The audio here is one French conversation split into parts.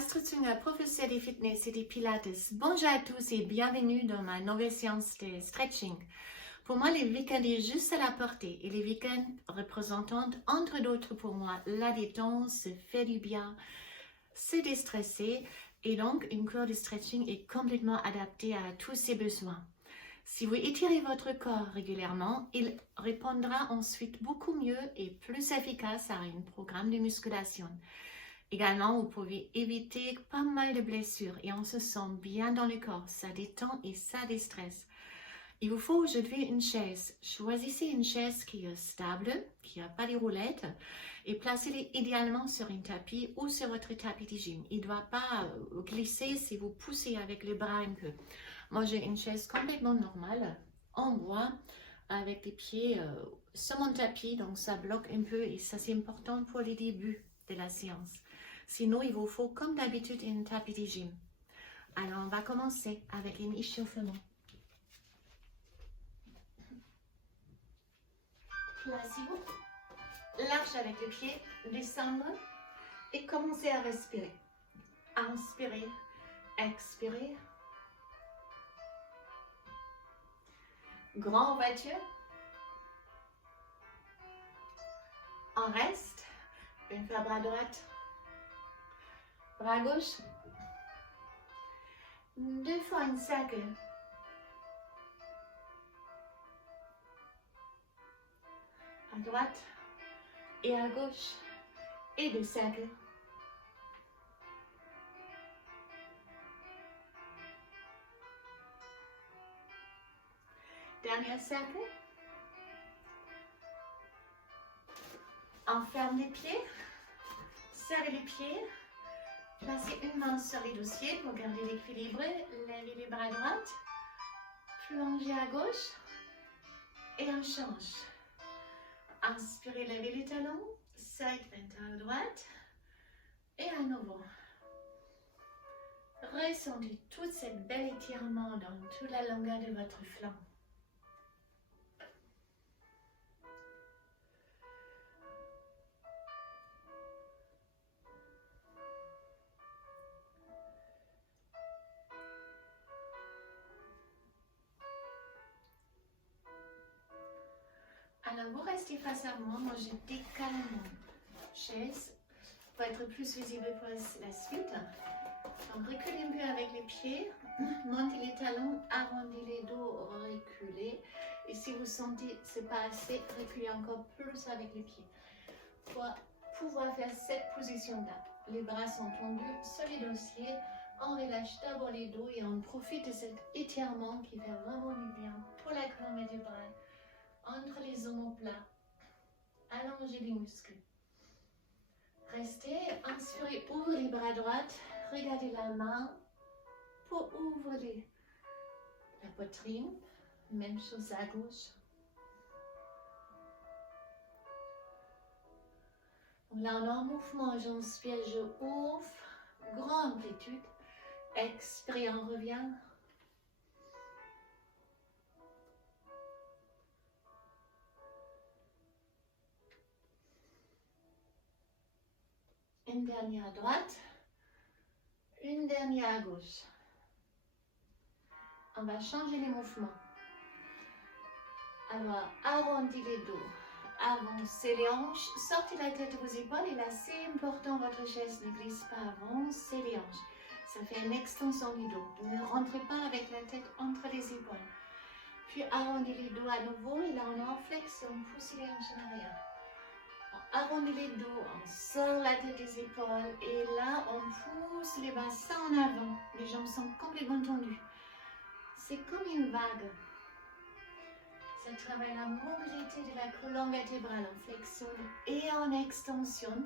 Astrid Zünger, professeur de fitness et de pilates. Bonjour à tous et bienvenue dans ma nouvelle séance de stretching. Pour moi, les week-ends est juste à la portée et les week-ends représentent entre d'autres pour moi la détente, se faire du bien, se déstresser et donc une cours de stretching est complètement adaptée à tous ces besoins. Si vous étirez votre corps régulièrement, il répondra ensuite beaucoup mieux et plus efficace à un programme de musculation. Également, vous pouvez éviter pas mal de blessures et on se sent bien dans le corps, ça détend et ça déstresse. Il vous faut aujourd'hui une chaise. Choisissez une chaise qui est stable, qui n'a pas de roulettes et placez-les idéalement sur un tapis ou sur votre tapis de gym. Il ne doit pas glisser si vous poussez avec les bras un peu. Moi, j'ai une chaise complètement normale, en bois, avec des pieds sur mon tapis, donc ça bloque un peu et ça c'est important pour les débuts de la séance. Sinon, il vous faut, comme d'habitude, un tapis de gym. Alors, on va commencer avec un échauffement. Placez-vous large avec le pied, descendre et commencez à respirer. Inspirez, expirez. Grand voiture. On reste. Une fois bras droite. Bras gauche. Deux fois un cercle. À droite et à gauche. Et deux cercles. Dernier cercle. On ferme les pieds. Serrez les pieds. Placez une main sur les dossiers pour garder l'équilibre. Levez les bras à droite. Plongez à gauche. Et on change. Inspirez, levez les talons. Side bend à droite. Et à nouveau. Ressentez tout ce bel étirement dans toute la longueur de votre flanc. Alors, vous restez face à moi. Moi, je décale mon chaise pour être plus visible pour la suite. Donc, reculez un peu avec les pieds. Montez les talons, arrondissez les dos, reculez. Et si vous sentez que ce n'est pas assez, reculez encore plus avec les pieds. Pour pouvoir faire cette position-là, les bras sont tendus sur les dossiers. On relâche d'abord les dos et on profite de cet étirement qui fait vraiment du bien pour la colonne vertébrale. Entre les omoplates, allongez les muscles. Restez, inspirez, ouvrez les bras droits, regardez la main pour ouvrir la poitrine, même chose à gauche. Donc là on est en mouvement, j'inspire, je ouvre, grande amplitude, expire, on revient. Une dernière à droite, une dernière à gauche. On va changer les mouvements. Alors, arrondissez les dos, avancez les hanches, sortez la tête aux épaules et là c'est important, votre chaise ne glisse pas, avancez les hanches. Ça fait une extension du dos. Ne rentrez pas avec la tête entre les épaules. Puis arrondissez les dos à nouveau et là on est en flexion, poussez les hanches en arrière. Arrondis les dos, on sort la tête des épaules et là on pousse les bassins en avant. Les jambes sont complètement tendues. C'est comme une vague. Ça travaille la mobilité de la colonne vertébrale en flexion et en extension.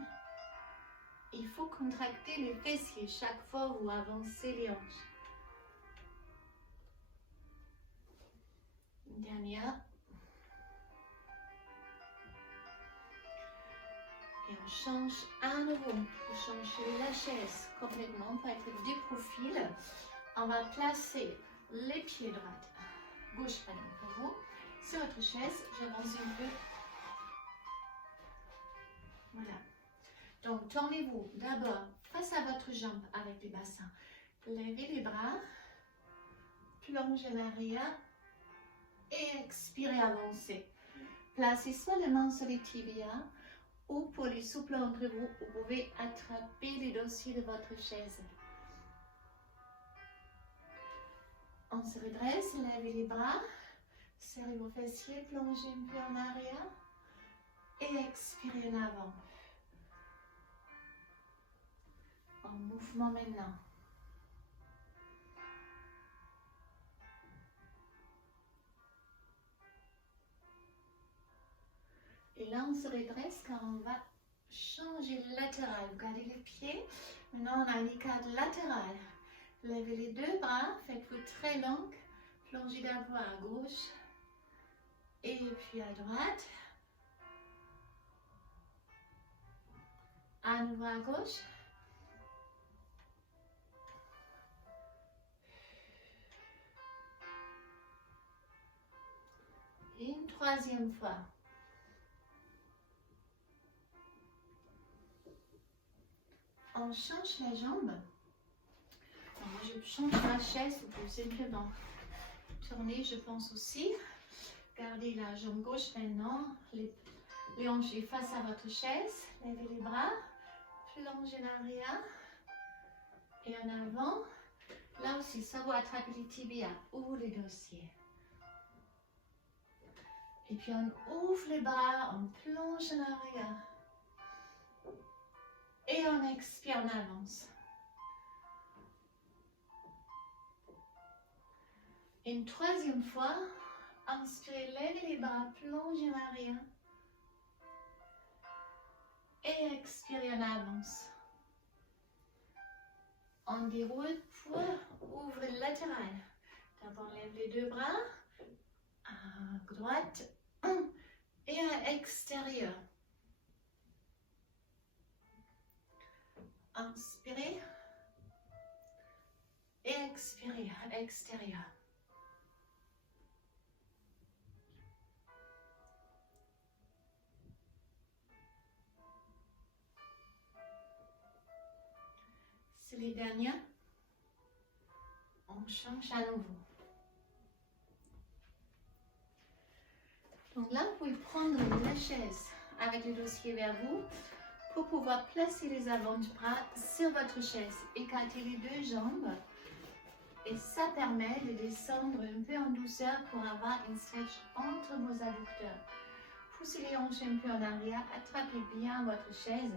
Il faut contracter les fessiers chaque fois que vous avancez les hanches. Une dernière. Et on change à nouveau, on change la chaise complètement pour être de profil. On va placer les pieds droits, gauche pardon, pour vous, sur votre chaise. J'avance un peu. Voilà. Donc tournez-vous d'abord face à votre jambe avec les bassins. Levez les bras, plongez en arrière et expirez, avancez. Placez soit les mains sur les tibias ou pour les souples entre vous, vous pouvez attraper les dossiers de votre chaise. On se redresse, levez les bras, serrez vos fessiers, plongez un peu en arrière et expirez en avant. En mouvement maintenant. Et là, on se redresse car on va changer latéral. Vous gardez les pieds. Maintenant, on a une écarte latérale. Levez les deux bras, faites-vous très long. Plongez d'abord à gauche et puis à droite. À nouveau à gauche. Et une troisième fois. On change la jambe. Alors, moi, je change la chaise, vous pouvez simplement tourner, je pense aussi. Gardez la jambe gauche maintenant, les hanches face à votre chaise. Levez les bras, plongez en arrière et en avant. Là aussi, ça va attraper les tibias ou les dossiers. Et puis on ouvre les bras, on plonge en arrière. Et on expire, on avance. Une troisième fois, inspirez, levez les bras, plongez en arrière. Et expirez, on avance. On déroule pour ouvrir le latéral. D'abord, on lève les deux bras. À droite et à l'extérieur. Inspirez. Et expirez, à l'extérieur. C'est les dernières. On change à nouveau. Donc là, vous pouvez prendre la chaise avec le dossier vers vous pour pouvoir placer les avant-bras sur votre chaise. Écartez les deux jambes et ça permet de descendre un peu en douceur pour avoir une stretch entre vos adducteurs. Poussez les hanches un peu en arrière, attrapez bien votre chaise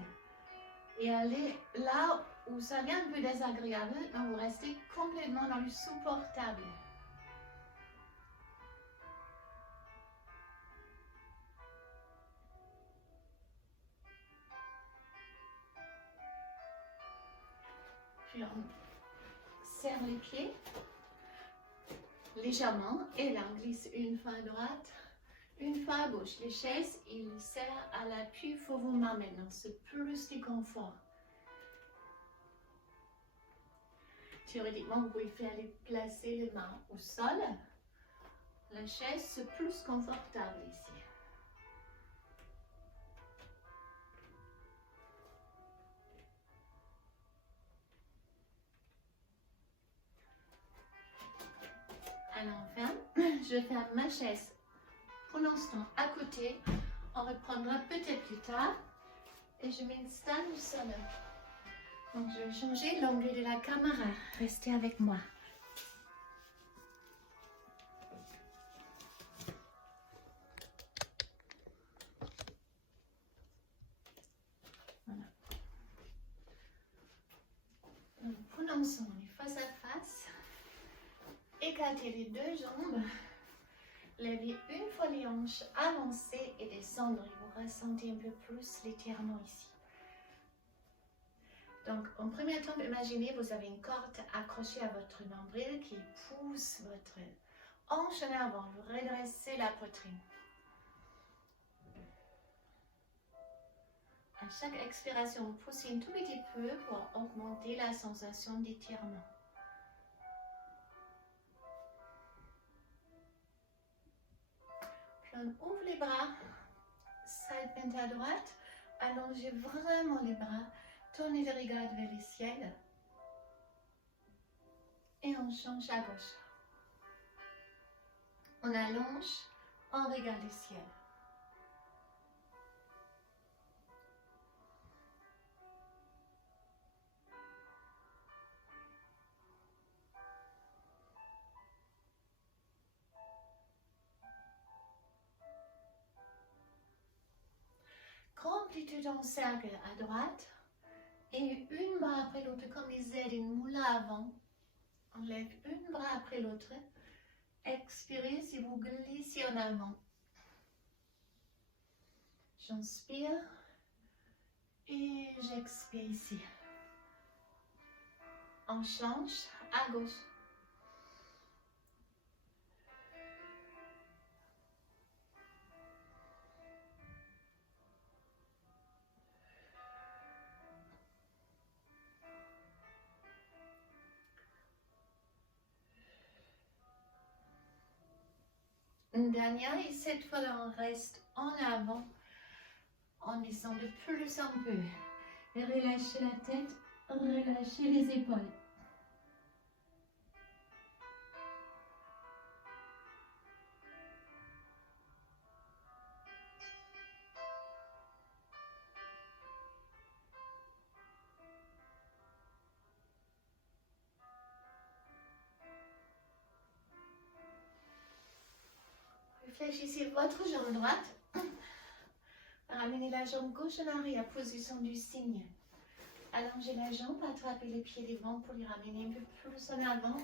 et allez là où ça devient un peu désagréable, donc vous restez complètement dans le supportable. Puis on serre les pieds légèrement et là on glisse une fois à droite, une fois à gauche. Les chaises, ils serrent à l'appui, il faut vos mains maintenant, c'est plus de confort. Théoriquement, vous pouvez faire placer les mains au sol. La chaise, c'est plus confortable ici. Alors, je ferme ma chaise pour l'instant à côté. On reprendra peut-être plus tard. Et je m'installe au sol. Donc, je vais changer l'angle de la caméra. Restez avec moi. Voilà. Donc, pour l'instant, on est face à face. Écartez les deux jambes. Levez une fois les hanches, avancez et descendre. Et vous ressentez un peu plus l'étirement ici. Donc, en premier temps, imaginez vous avez une corde accrochée à votre nombril qui pousse votre hanche en avant. Vous redressez la poitrine. À chaque expiration, vous poussez un tout petit peu pour augmenter la sensation d'étirement. Puis on ouvre les bras, side bend à droite, allongez vraiment les bras, tournez le regard vers le ciel on change à gauche. On allonge, on regarde le ciel. Complètement en cercle à droite et une bras après l'autre comme les ailes d'une moule à avant. On lève une bras après l'autre. Expirez si vous glissez en avant. J'inspire et j'expire ici. On change à gauche. Une dernière et cette fois on reste en avant. On descend de plus en peu. Et relâchez la tête, relâchez les épaules. Réfléchissez votre jambe droite. Ramenez la jambe gauche en arrière, position du cygne. Allongez la jambe, attrapez les pieds devant pour les ramener un peu plus en avant.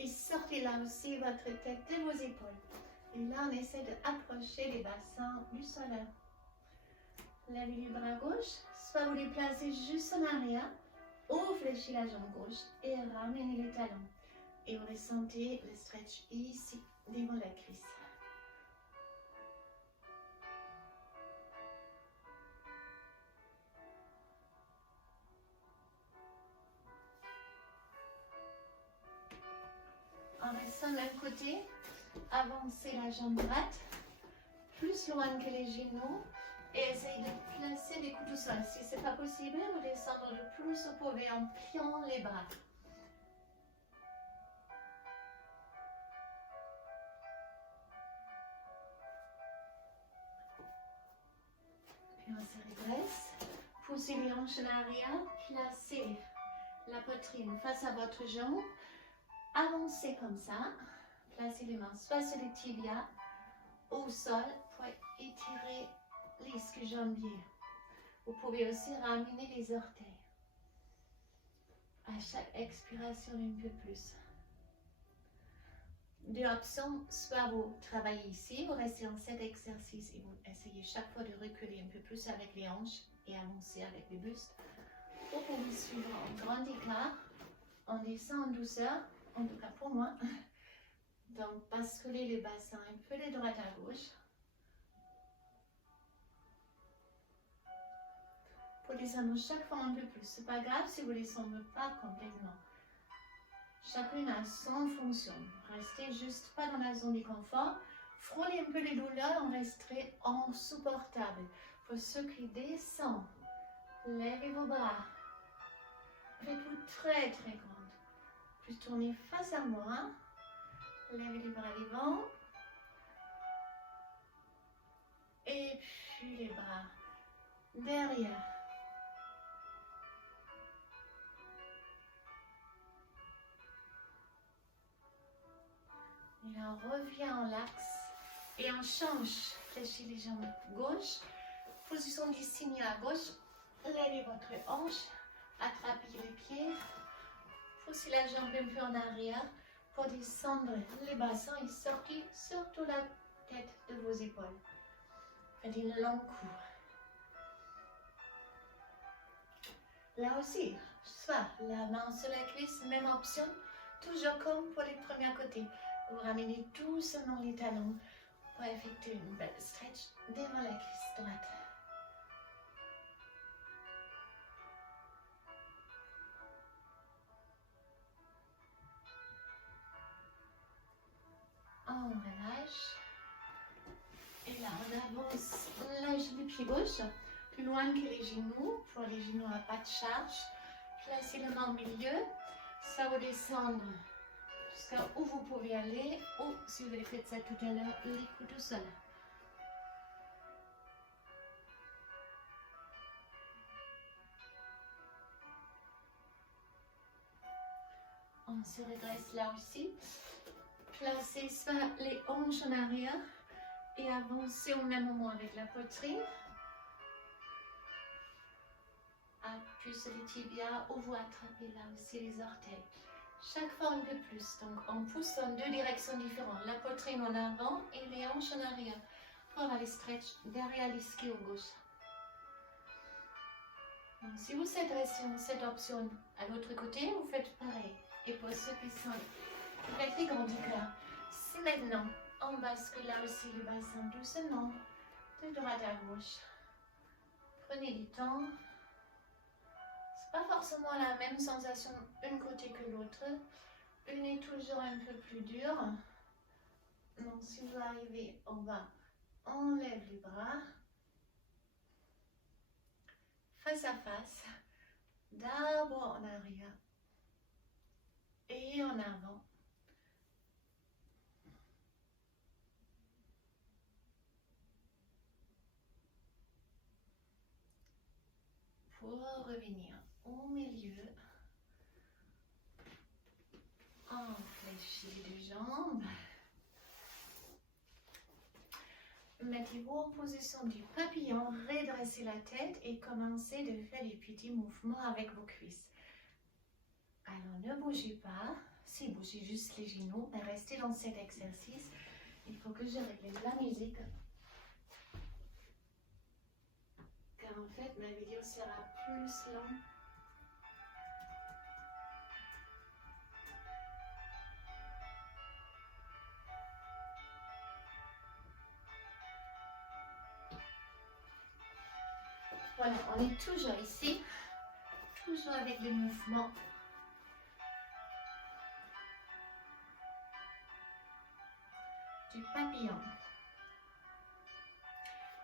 Et sortez là aussi votre tête de vos épaules. Et là, on essaie d'approcher les bassins du sol. Levez les bras gauche, soit vous les placez juste en arrière, ou fléchissez la jambe gauche et ramenez les talons. Et vous ressentez le stretch ici, devant la cuisse. On reste sur le même côté, avancez la jambe droite, plus loin que les genoux, et essayez de placer les coudes au sol. Si ce n'est pas possible, vous descendez le plus vous pouvez en pliant les bras. Puis on se redresse, poussez les hanches en arrière, placez la poitrine face à votre jambe, avancez comme ça, placez les mains soit sur les tibias, au sol pour étirer l'ischio-jambier. Vous pouvez aussi ramener les orteils. À chaque expiration, un peu plus. Deux options, soit vous travaillez ici, vous restez en cet exercice et vous essayez chaque fois de reculer un peu plus avec les hanches et avancer avec le buste. Ou vous pouvez suivre en grand écart, on descend en douceur, en tout cas pour moi. Donc, basculer les bassins un peu de droite à gauche. Pour descendre chaque fois un peu plus. C'est pas grave si vous ne descendez pas complètement. Chacune a son fonction. Restez juste pas dans la zone du confort. Frôlez un peu les douleurs, on resterait insupportable. Pour ceux qui descendent, levez vos bras. Faites-vous très très grande. Puis tournez face à moi. Levez les bras devant. Et puis les bras derrière. Et là, on revient en l'axe et on change. Fléchissez les jambes gauche. Position du cygne à gauche. Levez votre hanche. Attrapez les pieds. Poussez la jambe un peu en arrière pour descendre les bassins et sortir surtout la tête de vos épaules. Faites une longue cour. Là aussi, soit la main sur la cuisse, même option, toujours comme pour les premiers côtés. Vous ramenez doucement les talons pour effectuer une belle stretch devant la cuisse droite. On relâche. Et là, on avance le pied gauche, plus loin que les genoux. Pour les genoux à pas de charge. Placez les mains au milieu. Ça va descendre jusqu'à où vous pouvez aller, ou si vous avez fait ça tout à l'heure, les coudes au sol. On se redresse là aussi. Placez soit les hanches en arrière et avancez au même moment avec la poitrine. Appuyez sur les tibias ou vous attrapez là aussi les orteils. Chaque fois un peu plus. Donc on pousse dans deux directions différentes. La poitrine en avant et les hanches en arrière. Pour avoir les stretch derrière l'ischio gauche. Donc, si vous êtes resté dans cette option à l'autre côté, vous faites pareil. Et pour ceux qui sont avec les grands du cœur, si maintenant on bascule là aussi le bassin doucement, de droite à gauche. Prenez du temps. C'est pas forcément la même sensation d'un côté que l'autre. Une est toujours un peu plus dure. Donc si vous arrivez, on va enlever les bras. Face à face. D'abord en arrière. Et en avant. Pour revenir au milieu. On fléchit les deux jambes. Mettez-vous en position du papillon, redressez la tête et commencez de faire des petits mouvements avec vos cuisses. Alors ne bougez pas, si bougez juste les genoux, mais restez dans cet exercice. Il faut que je règle la musique. Car en fait, ma vidéo sera plus longue. Voilà, on est toujours ici, toujours avec le mouvement. Du papillon.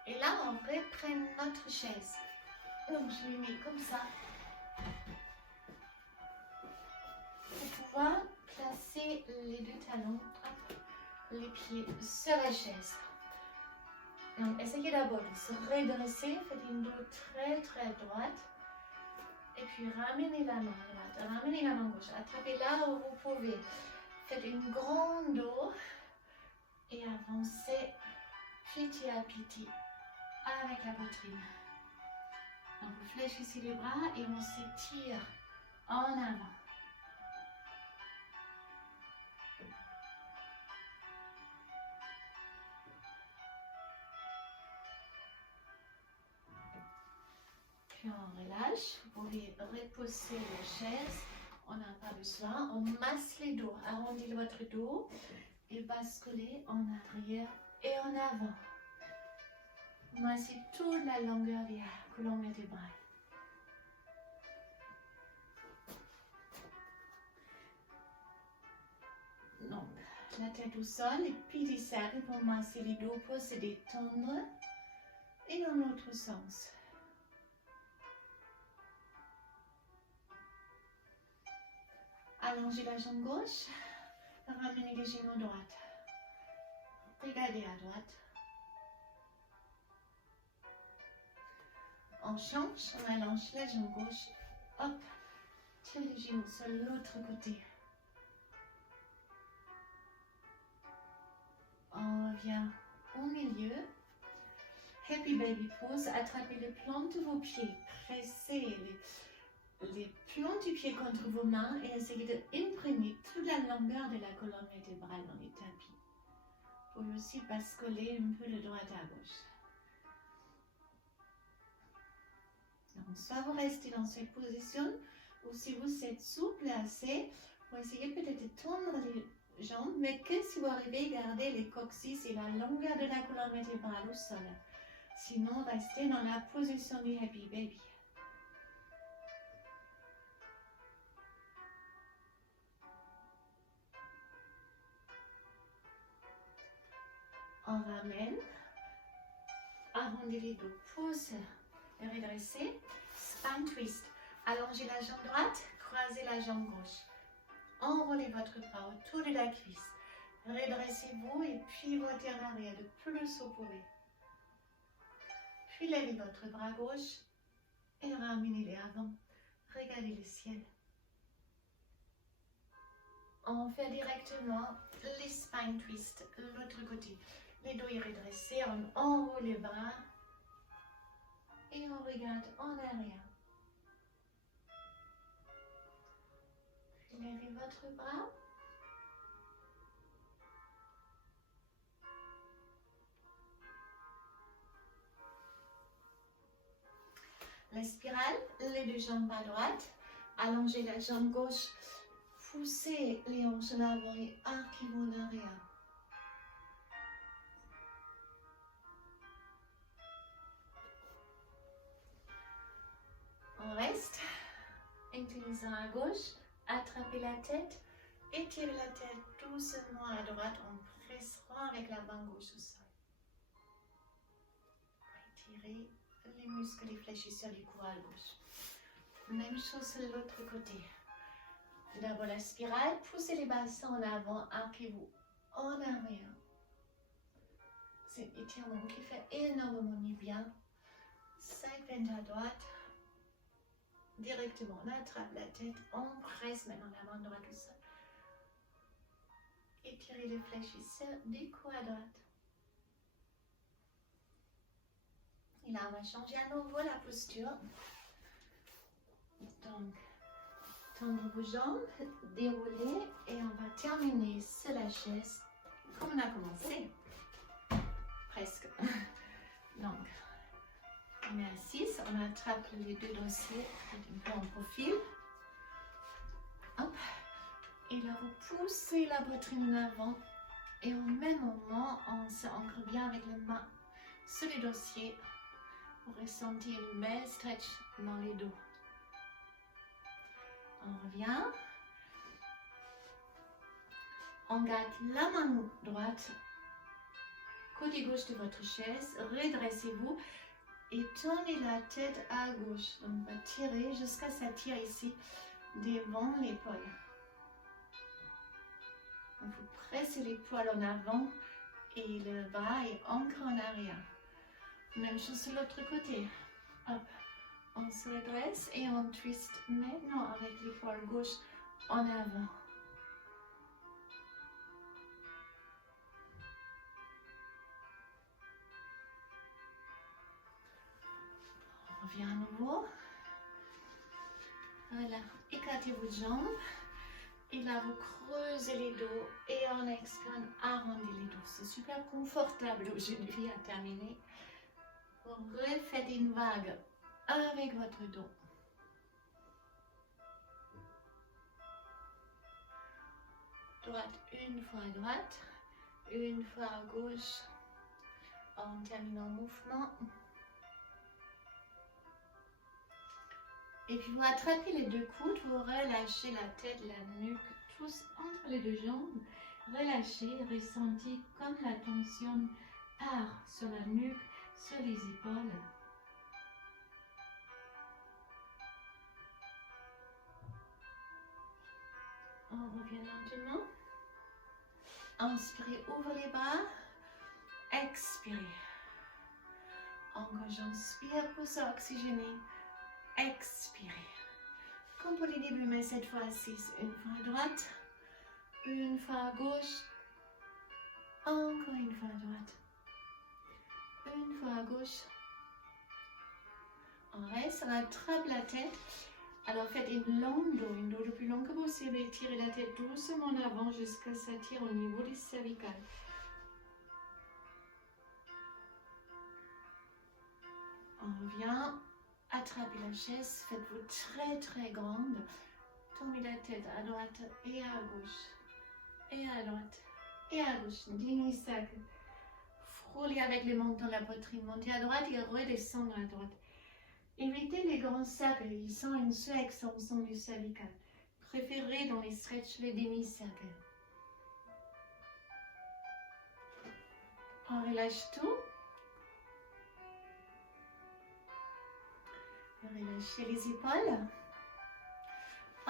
Et là, on reprend notre chaise. Donc, je l'ai mis comme ça. Pour pouvoir placer les deux talons, hop, les pieds sur la chaise. Donc, essayez d'abord de se redresser, faites une dos très droite. Et puis, ramenez la main droite, ramenez la main gauche, attrapez là où vous pouvez. Faites une grande dos et avancez petit à petit avec la poitrine. Donc, vous fléchissez les bras et on s'étire en avant. Puis on relâche, vous pouvez reposer la chaise, on n'a pas besoin, on masse les dos, arrondissez votre dos et basculez en arrière et en avant. Massez toute la longueur de la colonne vertébrale. Donc, la tête au sol, les pieds des cercles pour masser les dos pour se détendre et dans l'autre sens. Allongez la jambe gauche, ramenez les genoux à droite. Regardez à droite. On change, on allonge la jambe gauche. Hop, tire les genoux sur l'autre côté. On revient au milieu. Happy Baby Pose. Attrapez les plantes de vos pieds. Pressez les plantes du pied contre vos mains et essayez d'imprimer toute la longueur de la colonne vertébrale dans les tapis. Vous pouvez aussi basculer un peu de droite à gauche. Donc, soit vous restez dans cette position, ou si vous êtes souple assez, vous essayez peut-être de tendre les jambes, mais que si vous arrivez à garder les coccyx et la longueur de la colonne vertébrale au sol. Sinon, restez dans la position du Happy Baby. On ramène, arrondissez les dos, pousse et redressez, spine twist. Allongez la jambe droite, croisez la jambe gauche. Enroulez votre bras autour de la cuisse. Redressez-vous et pivotez en arrière le plus vous pouvez. Puis levez votre bras gauche et ramenez-les avant. Regardez le ciel. On fait directement les spine twist, l'autre côté. Les dos est redressé, on enroule les bras et on regarde en arrière. Puis levez votre bras. La spirale, les deux jambes à droite, allongez la jambe gauche, poussez les hanches en avant et arquez-vous en arrière. On reste, inclinaison à gauche, attrapez la tête, étirez la tête doucement à droite en pressant avec la main gauche au sol. Étirez les muscles, les fléchisseurs du cou à gauche. Même chose de l'autre côté. D'abord la spirale, poussez les bassins en avant, arquez-vous en arrière. C'est un étirement qui fait énormément du bien. Side bend à droite. Directement, on attrape la tête, on presse maintenant la main droite au sol. Étirez les fléchisseurs du cou à droite. Et là, on va changer à nouveau la posture. Donc, tendre vos jambes, dérouler et on va terminer sur la chaise comme on a commencé. Presque. Donc, on est assis, on attrape les deux dossiers un peu en profil. Hop. Et là, vous poussez la poitrine en avant et au même moment, on s'ancre bien avec les mains sur les dossiers. Vous ressentez une belle stretch dans les dos. On revient. On garde la main droite, côté gauche de votre chaise. Redressez-vous et tournez la tête à gauche. Donc, on va tirer jusqu'à ce que ça tire ici devant l'épaule. Vous pressez les poils en avant et le bras est ancré en arrière. Même chose sur l'autre côté. Hop. On se redresse et on twist maintenant avec l'épaule gauche en avant. On revient à nouveau. Voilà, écartez vos jambes. Et là, vous creusez les dos et en expirant, arrondissez les dos. C'est super confortable aujourd'hui à terminer. Vous refaites une vague avec votre dos. Droite, une fois à droite, une fois à gauche. On termine en mouvement. Et puis vous attrapez les deux coudes, vous relâchez la tête, la nuque, tous entre les deux jambes. Relâchez, ressentez comme la tension part sur la nuque, sur les épaules. On revient lentement. Inspirez, ouvrez les bras. Expirez. Encore j'inspire pour s'oxygéner. Expirez. Comme pour les débuts, mais cette fois assise. Une fois à droite. Une fois à gauche. Encore une fois à droite. Une fois à gauche. On reste, on attrape la tête. Alors faites une longue dos, une dos le plus long que possible et tirez la tête doucement en avant jusqu'à ce que ça tire au niveau des cervicales. On revient, attrapez la chaise, faites-vous très très grande. Tournez la tête à droite et à gauche. Et à droite et à gauche. Demi-cercle. Frôlez avec les mentons la poitrine. Montez à droite et redescendez à droite. Évitez les grands cercles, ils sont une seule extension du cervical. Préférez dans les stretches les demi-cercles. On relâche tout. Relâchez les épaules.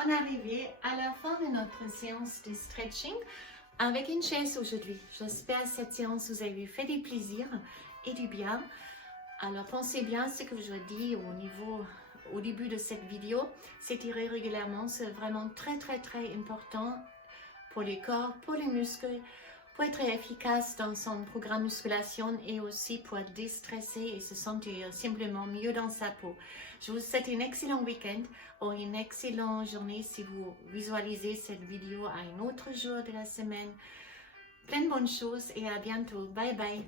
on est arrivé à la fin de notre séance de stretching avec une chaise aujourd'hui. J'espère que cette séance vous a fait du plaisir et du bien. Alors pensez bien ce que je dis au début de cette vidéo. S'étirer régulièrement, c'est vraiment très important pour les corps, pour les muscles, pour être efficace dans son programme musculation et aussi pour déstresser et se sentir simplement mieux dans sa peau. Je vous souhaite un excellent week-end ou une excellente journée si vous visualisez cette vidéo à un autre jour de la semaine. Plein de bonnes choses et à bientôt. Bye bye.